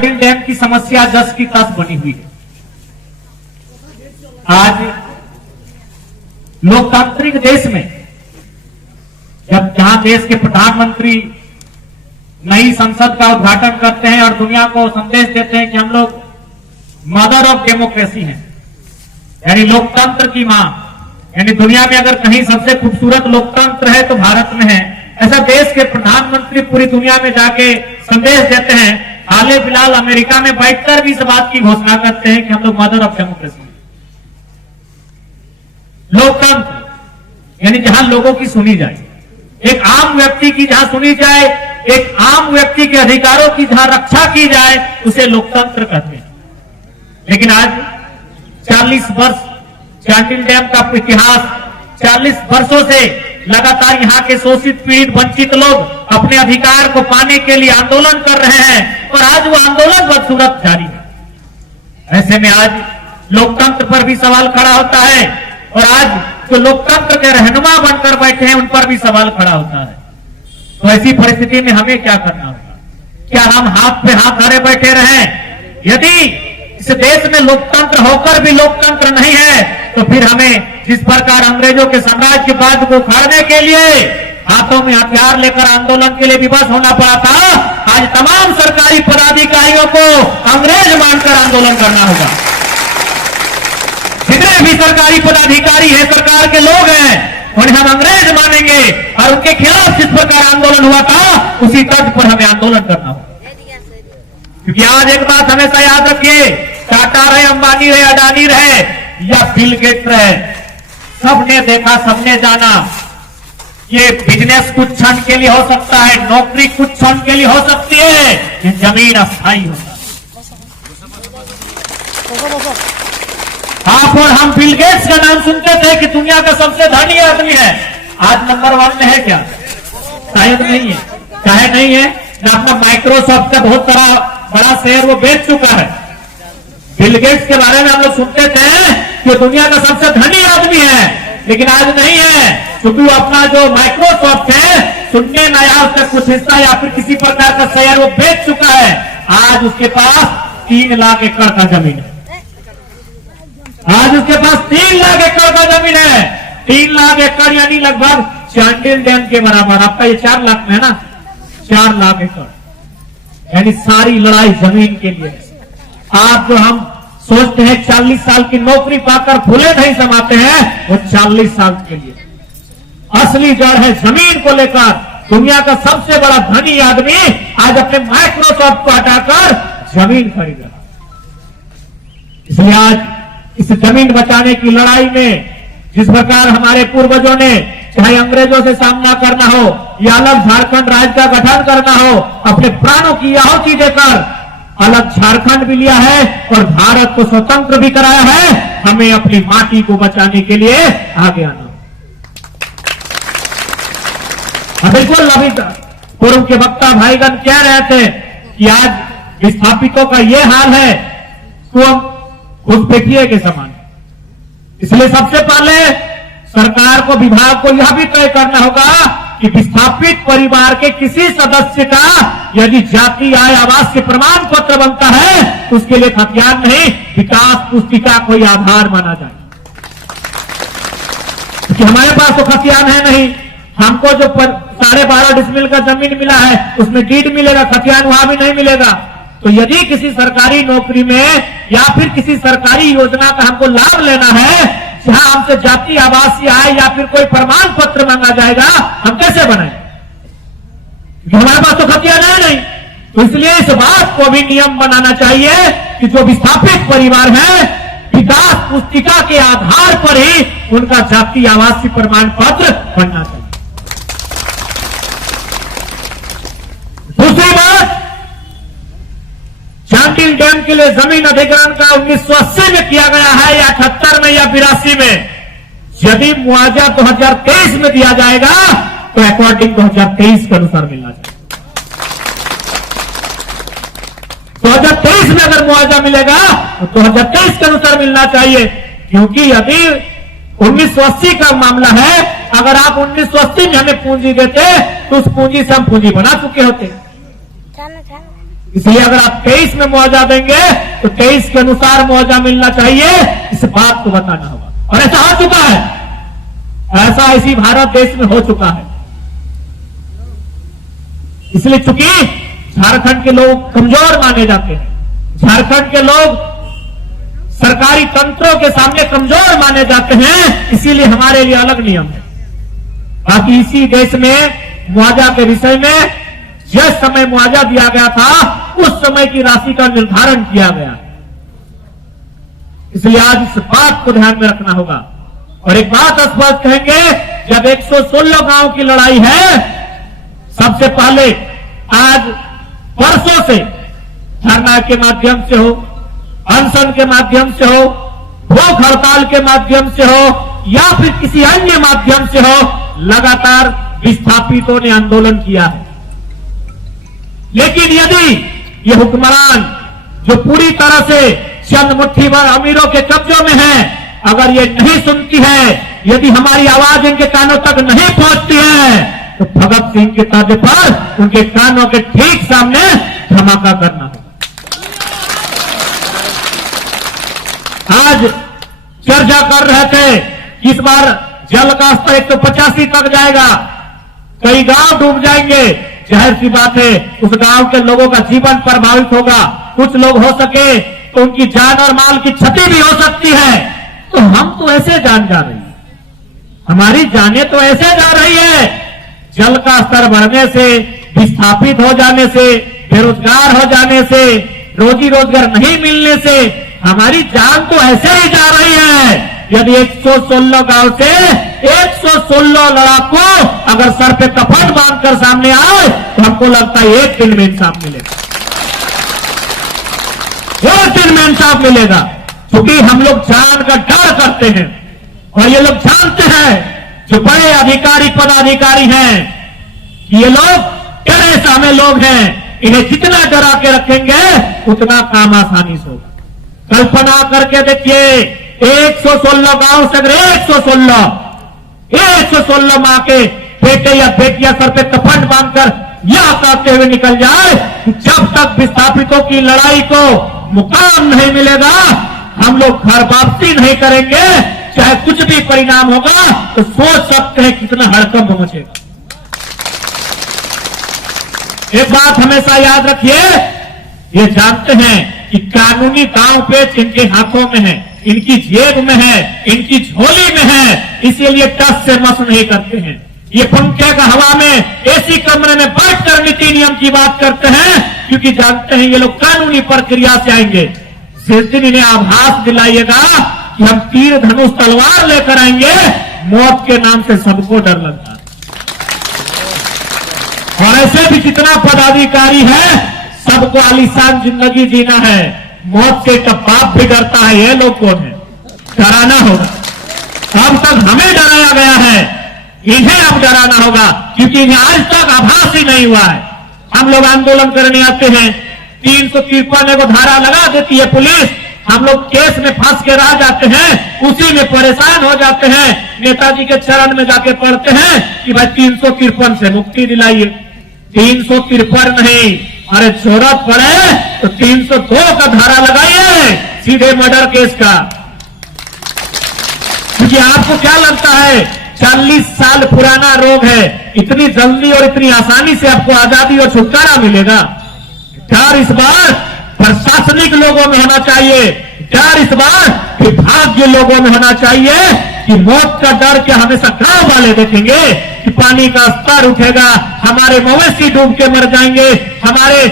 Chandil dam की समस्या जस की तस बनी हुई है। आज लोकतांत्रिक देश में जहां देश के प्रधानमंत्री नई संसद का उद्घाटन करते हैं और दुनिया को संदेश देते हैं कि हम लोग मदर ऑफ डेमोक्रेसी हैं, यानी लोकतंत्र की मां, यानी दुनिया में अगर कहीं सबसे खूबसूरत लोकतंत्र है तो भारत में है। ऐसा देश के प्रधानमंत्री पूरी दुनिया में जाके संदेश देते हैं। हाल फिलहाल अमेरिका में बैठकर भी इस बात की घोषणा करते हैं कि हम लोग मदर ऑफ डेमोक्रेसी। लोकतंत्र यानी जहां लोगों की सुनी जाए, एक आम व्यक्ति की जहां सुनी जाए, एक आम व्यक्ति के अधिकारों की जहां रक्षा की जाए, उसे लोकतंत्र कहते हैं। लेकिन आज 40 वर्ष चांडिल डैम का इतिहास, 40 वर्षों से लगातार यहाँ के शोषित पीड़ित वंचित लोग अपने अधिकार को पाने के लिए आंदोलन कर रहे हैं और आज वो आंदोलन बदसूरत जारी है। ऐसे में आज लोकतंत्र पर भी सवाल खड़ा होता है और आज जो लोकतंत्र के रहनुमा बनकर बैठे हैं उन पर भी सवाल खड़ा होता है। तो ऐसी परिस्थिति में हमें क्या करना होगा? क्या हम हाथ पे हाथ धरे बैठे रहें? यदि इस देश में लोकतंत्र होकर भी लोकतंत्र नहीं है तो फिर हमें जिस प्रकार अंग्रेजों के साम्राज्यवाद को उखाड़ने के लिए हाथों में हथियार लेकर आंदोलन के लिए विवश होना पड़ा था, आज तमाम सरकारी पदाधिकारियों को अंग्रेज मानकर आंदोलन करना होगा। जितने भी सरकारी पदाधिकारी हैं, सरकार के लोग हैं, उन्हें हम अंग्रेज मानेंगे और उनके खिलाफ जिस प्रकार आंदोलन हुआ था उसी तर्ज पर हमें आंदोलन करना होगा। क्योंकि आज एक बात हमेशा याद रखिए, टाटा रहे, अंबानी रहे, अडानी रहे या बिल गेट्स रहे, सबने देखा, सबने जाना, ये बिजनेस कुछ क्षण के लिए हो सकता है, नौकरी कुछ क्षण के लिए हो सकती है, ये जमीन अस्थायी होता है। आप और हम बिल गेट्स का नाम सुनते थे कि दुनिया का सबसे धनी आदमी है, आज नंबर 1 में है क्या? शायद नहीं है। चाहे नहीं है ना, अपना माइक्रोसॉफ्ट का बहुत सारा बड़ा शेयर वो बेच चुका है। बिल गेट्स के बारे में हम लोग सुनते थे कि दुनिया का सबसे धनी आदमी है, लेकिन आज नहीं है, क्योंकि वो अपना जो माइक्रोसॉफ्ट है सुनने ना या उसका कुछ हिस्सा या फिर किसी प्रकार का शेयर वो बेच चुका है। आज उसके पास 3 लाख एकड़ का जमीन है। आज उसके पास 3 लाख एकड़ का जमीन है। 3 लाख एकड़ यानी लगभग चांडिल डैम के बराबर। आपका ये 4 लाख में है ना, 4 लाख एकड़ यानी सारी लड़ाई जमीन के लिए। आज जो हम सोचते हैं 40 साल की नौकरी पाकर फूले नहीं समाते हैं, वो 40 साल के लिए असली जड़ है जमीन को लेकर। दुनिया का सबसे बड़ा धनी आदमी आज अपने माइक्रोसॉफ्ट को हटाकर जमीन खरीद रहा। इसलिए आज इस जमीन बचाने की लड़ाई में जिस प्रकार हमारे पूर्वजों ने चाहे अंग्रेजों से सामना करना हो या अलग झारखंड राज्य का गठन करना हो, अपने प्राणों की आहुति देकर अलग झारखंड भी लिया है और भारत को स्वतंत्र भी कराया है। हमें अपनी माटी को बचाने के लिए आगे आना। बिल्कुल अभी पूर्व के वक्ता भाईगण कह रहे थे कि आज विस्थापितों का ये हाल है तो हम घुसपैठिए के समान। इसलिए सबसे पहले सरकार को, विभाग को यह भी तय करना होगा कि विस्थापित परिवार के किसी सदस्य का यदि जाति आय आवास के प्रमाण पत्र बनता है तो उसके लिए खतियान नहीं, विकास पुस्तिका कोई आधार माना जाए। क्योंकि हमारे पास तो खतियान है नहीं। हमको जो 12.5 डिसमिल का जमीन मिला है उसमें डीड मिलेगा, खतियान वहां भी नहीं मिलेगा। तो यदि किसी सरकारी नौकरी में या फिर किसी सरकारी योजना का हमको लाभ लेना है जहां हमसे जाति आवासीय आय या फिर कोई प्रमाण पत्र मांगा जाएगा, हम कैसे बनाएं? हमारे पास तो खतियान है नहीं। तो इसलिए इस बात को भी नियम बनाना चाहिए कि जो विस्थापित परिवार है, विकास पुस्तिका के आधार पर ही उनका जाति आवासीय प्रमाण पत्र बनना चाहिए। दूसरी बात, चांडिल डैम के लिए जमीन अधिग्रहण का 1980 में किया गया है या 78 में या 82 में। यदि मुआवजा 2023 में दिया जाएगा तो अकॉर्डिंग 2023 के अनुसार मिलना चाहिए। 2023 में अगर मुआवजा मिलेगा तो 2023 के अनुसार मिलना चाहिए। क्योंकि यदि 1980 का मामला है, अगर आप 1980 में हमें पूंजी देते तो उस पूंजी से हम पूंजी बना चुके होते। इसलिए अगर आप 23 में मुआवजा देंगे तो 23 के अनुसार मुआवजा मिलना चाहिए, इस बात को बताना होगा। और ऐसा हो चुका है, ऐसा इसी भारत देश में हो चुका है। इसलिए चूंकि झारखंड के लोग कमजोर माने जाते हैं, झारखंड के लोग सरकारी तंत्रों के सामने कमजोर माने जाते हैं, इसीलिए हमारे लिए अलग नियम है। बाकी इसी देश में मुआवजा के विषय में जिस समय मुआवजा दिया गया था उस समय की राशि का निर्धारण किया गया, इसलिए आज इस बात को ध्यान में रखना होगा। और एक बात स्पष्ट कहेंगे, जब 116 गांव की लड़ाई है, सबसे पहले आज वर्षों से धरना के माध्यम से हो, अनशन के माध्यम से हो, भूख हड़ताल के माध्यम से हो या फिर किसी अन्य माध्यम से हो, लगातार विस्थापितों ने आंदोलन किया है। लेकिन यदि ये हुक्मरान जो पूरी तरह से चंद मुट्ठी भर अमीरों के कब्जों में है, अगर ये नहीं सुनती है, यदि हमारी आवाज इनके कानों तक नहीं पहुंचती है, तो भगत सिंह के ताजे पर उनके कानों के ठीक सामने धमाका करना होगा। आज चर्चा कर रहे थे, इस बार जल का स्तर 185 तक जाएगा, कई गांव डूब जाएंगे। जाहिर सी बात है, उस गांव के लोगों का जीवन प्रभावित होगा, कुछ लोग हो सके तो उनकी जान और माल की क्षति भी हो सकती है। तो हम तो ऐसे जान जा रही है, हमारी जाने तो ऐसे जा रही है, जल का स्तर बढ़ने से, विस्थापित हो जाने से, बेरोजगार हो जाने से, रोजी रोजगार नहीं मिलने से हमारी जान तो ऐसे ही जा रही है। यदि 116 गांव से 116 लड़ाकू अगर सर पे कफन बांधकर सामने आए तो हमको लगता है एक दिन में इंसाफ मिलेगा, एक दिन में इंसाफ मिलेगा। क्योंकि हम लोग जान का डर करते हैं और ये लोग जानते हैं, जो बड़े अधिकारी पदाधिकारी हैं, कि ये लोग डरे सामे लोग हैं, इन्हें जितना डरा के रखेंगे उतना काम आसानी से होगा। कल्पना करके देखिए, 116 गांव से अगर 116 मां के बेटे या बेटियां सर पे कफन बांधकर यह कहते हुए निकल जाए कि जब तक विस्थापितों की लड़ाई को मुकाम नहीं मिलेगा हम लोग घर वापसी नहीं करेंगे, चाहे कुछ भी परिणाम होगा, तो सोच सकते हैं कितना हड़कंप मचेगा। एक बात हमेशा याद रखिए, ये जानते हैं कि कानूनी दांव पेच इनके हाथों में है, इनकी जेब में है, इनकी झोली में है, इसीलिए टस से मस नहीं करते हैं। ये पंखे का हवा में एसी कमरे में बैठकर नीति नियम की बात करते हैं, क्योंकि जानते हैं ये लोग कानूनी प्रक्रिया से आएंगे। जिस दिन इन्हें आभास दिलाइएगा कि हम तीर धनुष तलवार लेकर आएंगे, मौत के नाम से सबको डर लगता है। और ऐसे भी जितना पदाधिकारी है, सबको आलीशान जिंदगी जीना है, मौत से का बाप भी डरता है। ये लोग कौन है? डराना होगा। अब तक हमें डराया गया है, इन्हें अब डराना होगा, क्योंकि इन्हें आज तक आभास ही नहीं हुआ है। हम लोग आंदोलन करने आते हैं, 353 को धारा लगा देती है पुलिस, हम लोग केस में फंस के रह जाते हैं, उसी में परेशान हो जाते हैं। नेताजी के चरण में जाके पढ़ते हैं कि भाई 353 से मुक्ति दिलाइए। 353 नहीं, अरे जरूरत पड़े तो 302 का धारा लगाइए, सीधे मर्डर केस का। क्योंकि आपको क्या लगता है 40 साल पुराना रोग है, इतनी जल्दी और इतनी आसानी से आपको आजादी और छुटकारा मिलेगा? डर इस बार प्रशासनिक लोगों में होना चाहिए, डर इस बार विभागीय लोगों में होना चाहिए कि मौत का डर क्या हमेशा गांव वाले देखेंगे कि पानी का स्तर उठेगा, हमारे मवेशी डूब के मर जाएंगे, हमारे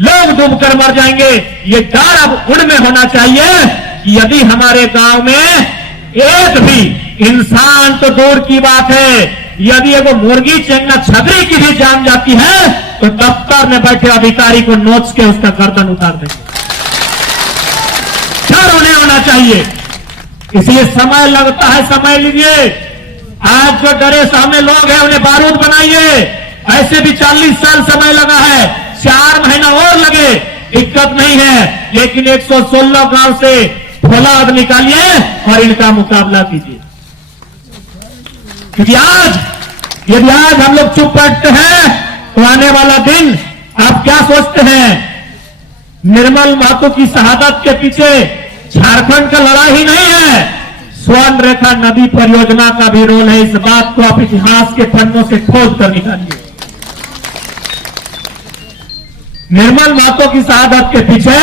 लोग डूबकर मर जाएंगे। ये डर अब उनमें होना चाहिए कि यदि हमारे गांव में एक भी इंसान तो दूर की बात है, यदि एगो मुर्गी चेंगना छतरी की भी जान जाती है तो दफ्तर में बैठे अधिकारी को नोच के उसका गर्दन उतार देंगे। डर उन्हें होना चाहिए। इसलिए समय लगता है, समय लीजिए। आज जो डरे सामने लोग हैं उन्हें बारूद बनाइए। ऐसे भी 40 साल समय लगा है, 4 महीना और लगे, दिक्कत नहीं है, लेकिन 116 गांव से फौलाद निकालिए और इनका मुकाबला कीजिए। क्योंकि यदि आज हम लोग चुप बैठते हैं तो आने वाला दिन आप क्या सोचते हैं निर्मल महतो की शहादत के पीछे झारखंड का लड़ाई नहीं है, स्वर्ण रेखा नदी परियोजना का भी रोल है। इस बात को आप इतिहास के पन्नों से खोज कर निकालिए। निर्मल महतो की शहादत के पीछे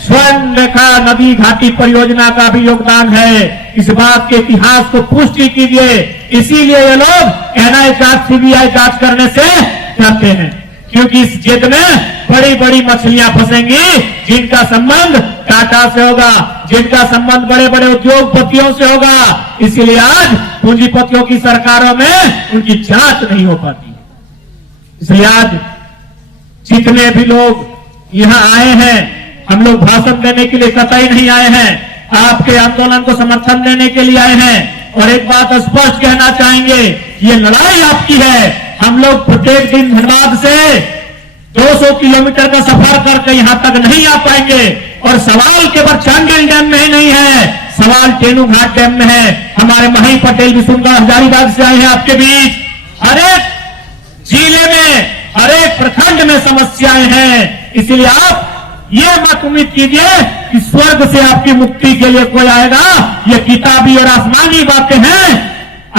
स्वर्ण रेखा नदी घाटी परियोजना का भी योगदान है। इस बात के इतिहास को पुष्टि कीजिए। इसीलिए ये लोग एनआईए जांच, सीबीआई जांच करने से डरते हैं, क्योंकि इस जिद में बड़ी बड़ी मछलियां फंसेंगी, जिनका संबंध टाटा से होगा, जिनका संबंध बड़े बड़े उद्योगपतियों से होगा। इसलिए आज पूंजीपतियों की सरकारों में उनकी जांच नहीं हो पाती। इसलिए आज जितने भी लोग यहां आए हैं, हम लोग भाषण देने के लिए कतई नहीं आए हैं, आपके आंदोलन को समर्थन देने के लिए आए हैं। और एक बात स्पष्ट कहना चाहेंगे, ये लड़ाई आपकी है। हम लोग प्रत्येक दिन धनबाद से 200 किलोमीटर का सफर करके यहां तक नहीं आ पाएंगे। और सवाल केवल चांडिल डैम में ही नहीं है, सवाल तेनूघाट डैम में है। हमारे मही पटेल विशुनगढ़ हजारीबाग से आए हैं आपके बीच। हर एक जिले में, हर एक प्रखंड में समस्याएं हैं। इसलिए आप ये मत उम्मीद कीजिए कि स्वर्ग से आपकी मुक्ति के लिए कोई आएगा। ये किताबी और आसमानी बातें हैं।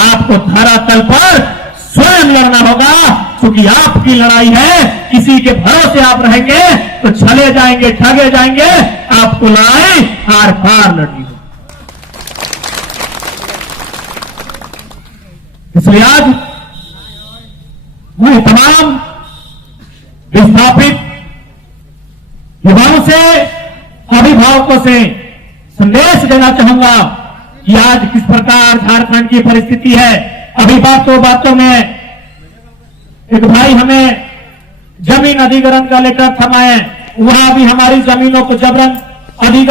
आपको धरातल पर स्वयं लड़ना होगा, क्योंकि आपकी लड़ाई है। किसी के भरोसे आप रहेंगे तो छले जाएंगे, ठगे जाएंगे। आपको लड़ाई आर पार लड़नी होगी। इसलिए आज मैं तमाम विस्थापित युवाओं से, अभिभावकों से संदेश देना चाहूंगा कि आज किस प्रकार झारखंड की परिस्थिति है। अभी बातों में एक भाई हमें जमीन अधिग्रहण का लेटर थमाए, वहां भी हमारी जमीनों को जबरन अधिग्रहण